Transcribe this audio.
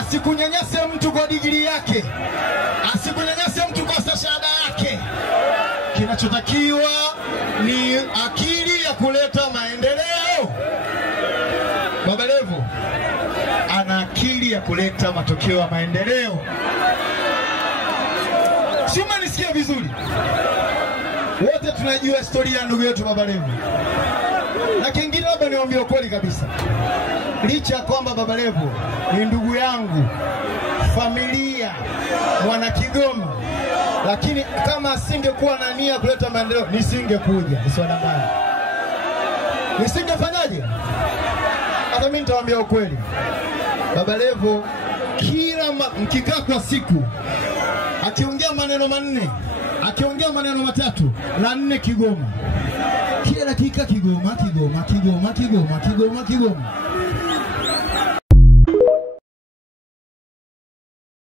Asikunyanyase mtu kwa digrii yake, asikunyanyase mtu kwa stashahada yake. Kinachotakiwa ni akili ya kuleta maendeleo. Baba Levo ana akili ya kuleta matokeo ya maendeleo. Sima nisikia vizuri. Wote tunajua historia ya ndugu yetu Baba Levo. Na kingine labda niwaambie ukweli kabisa. Licha kwamba Baba Levo ni ndugu yangu, familia, mwana Kigoma, lakini kama asingekuwa na nia kuleta maendeleo nisingekuja. Nisiwadanganye. Nisingefanyaje? Hata mimi nitawaambia ukweli. Baba Levo kila mkikaa kwa siku akiongea maneno manne, akiongea maneno matatu, la nne Kigoma. Kila dakika Kigoma, Kigoma, Kigoma, Kigoma, Kigoma, Kigoma.